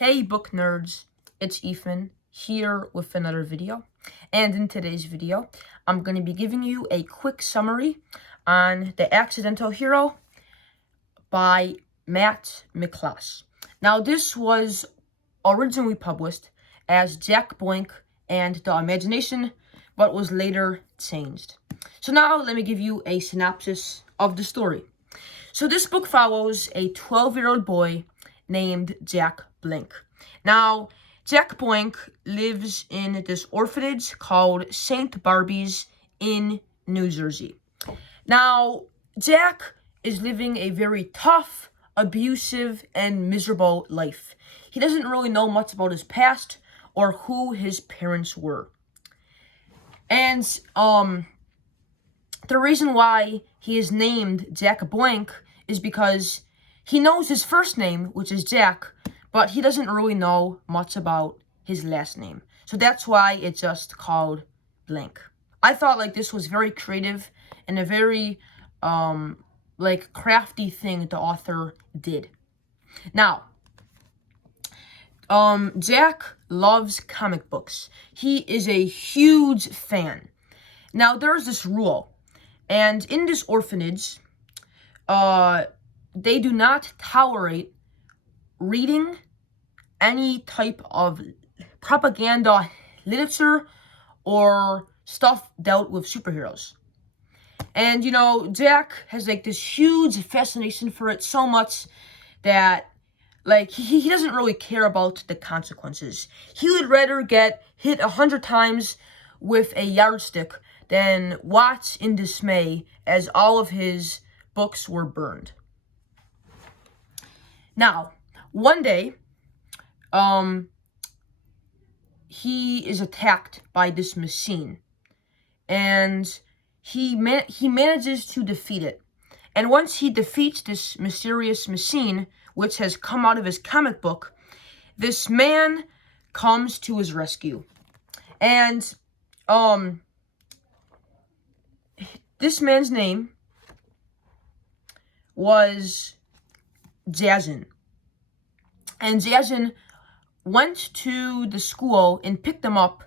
Hey book nerds, it's Ethan here with another video. And in today's video, I'm going to be giving you a quick summary on The Accidental Hero by Matt Miklas. Now, this was originally published as Jack Boink and the Imagination, but was later changed. So now let me give you a synopsis of the story. So this book follows a 12-year-old boy named Jack Blink. Now, Jack Boink lives in this orphanage called St. Barbee's in New Jersey. Now, Jack is living a very tough, abusive, and miserable life. He doesn't really know much about his past or who his parents were. And the reason why he is named Jack Boink is because he knows his first name, which is Jack, but he doesn't really know much about his last name. So that's why it's just called Blink. I thought this was very creative and a very crafty thing the author did. Now, Jack loves comic books. He is a huge fan. Now, there's this rule, and in this orphanage, they do not tolerate reading any type of propaganda literature or stuff dealt with superheroes. And, Jack has, this huge fascination for it, so much that, he doesn't really care about the consequences. He would rather get hit 100 times with a yardstick than watch in dismay as all of his books were burned. Now, one day, he is attacked by this machine, and he manages to defeat it. And once he defeats this mysterious machine, which has come out of his comic book, this man comes to his rescue. And this man's name was Jason. And Jason went to the school and picked him up,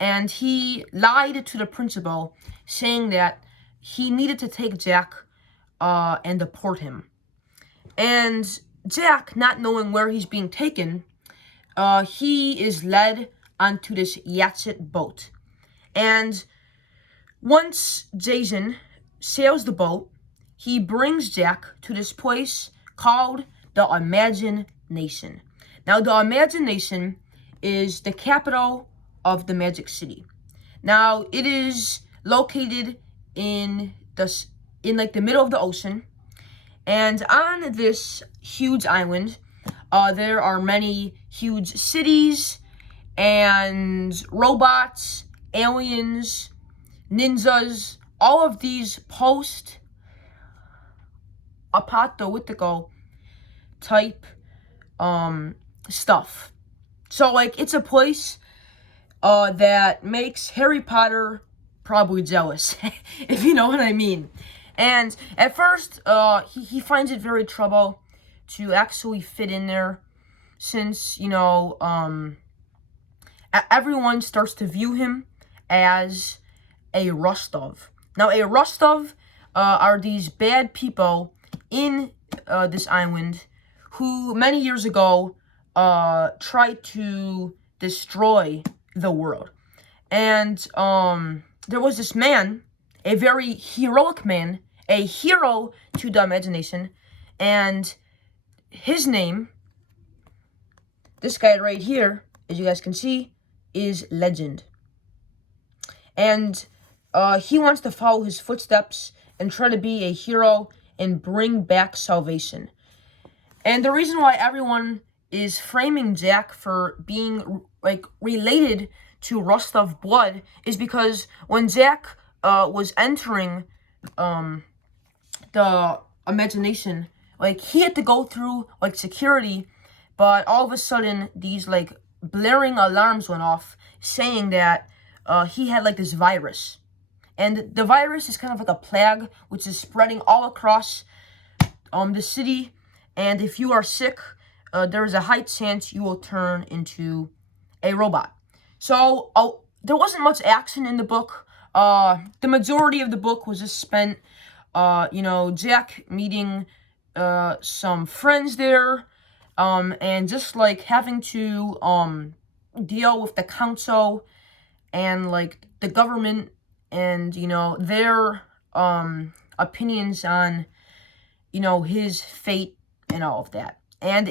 and he lied to the principal, saying that he needed to take Jack and deport him. And Jack, not knowing where he's being taken, he is led onto this Yatsit boat. And once Jason sails the boat, he brings Jack to this place called the Imagination. Now, the Imagination is the capital of the Magic City. Now, it is located in the middle of the ocean, and on this huge island, there are many huge cities and robots, aliens, ninjas, all of these post-apocalyptic type stuff. So it's a place that makes Harry Potter probably jealous, if you know what I mean. And at first, he finds it very trouble to actually fit in there, since everyone starts to view him as a Rostov. Now, a Rostov are these bad people in this island who many years ago tried to destroy the world. And there was this man, a very heroic man, a hero to the Imagination, and his name, this guy right here, as you guys can see, is Legend. And he wants to follow his footsteps and try to be a hero and bring back salvation. And the reason why everyone is framing Jack for being related to Rostov blood is because when Jack was entering the Imagination, he had to go through security, but all of a sudden these blaring alarms went off saying that he had this virus. And the virus is kind of like a plague which is spreading all across the city. And if you are sick, there is a high chance you will turn into a robot. So there wasn't much action in the book. The majority of the book was just spent, Jack meeting some friends there, and just like having to deal with the council and like the government and their opinions on his fate and all of that. And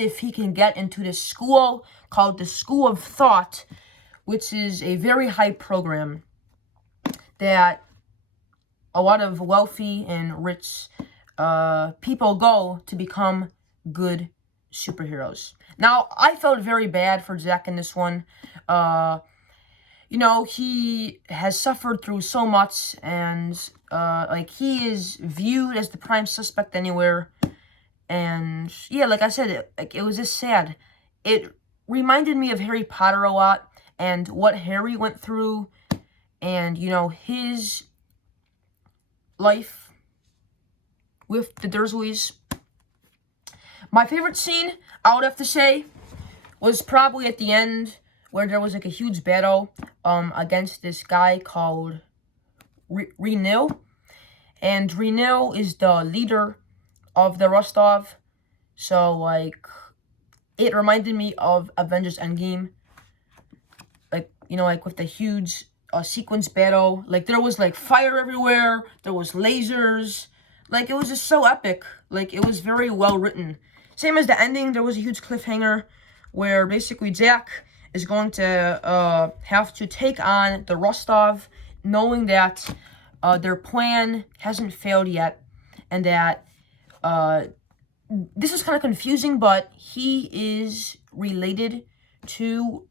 if he can get into this school called the School of Thought, which is a very high program that a lot of wealthy and rich people go to become good superheroes. Now, I felt very bad for Jack in this one. He has suffered through so much, and he is viewed as the prime suspect anywhere. And yeah, like I said, it was just sad. It reminded me of Harry Potter a lot and what Harry went through, and his life with the Dursleys. My favorite scene, I would have to say, was probably at the end where there was like a huge battle against this guy called Renil. And Renil is the leader of the Rostov. So like it reminded me of Avengers Endgame. Like with the huge sequence battle. Like there was like fire everywhere, there was lasers. Like it was just so epic. Like it was very well written. Same as the ending, there was a huge cliffhanger where basically Jack is going to have to take on the Rostov, knowing that their plan hasn't failed yet, and that this is kind of confusing, but he is related to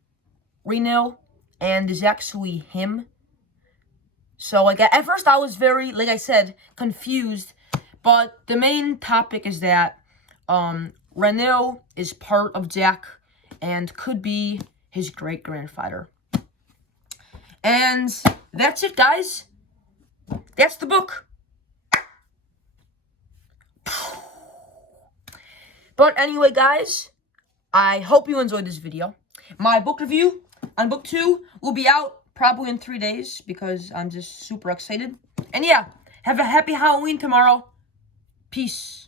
Renil, and is actually him. So like at first I was very, like I said, confused, but the main topic is that Renil is part of Jack and could be his great-grandfather. And that's it, guys. That's the book. But anyway, guys, I hope you enjoyed this video. My book review on book 2 will be out probably in 3 days because I'm just super excited. And yeah, have a happy Halloween tomorrow. Peace.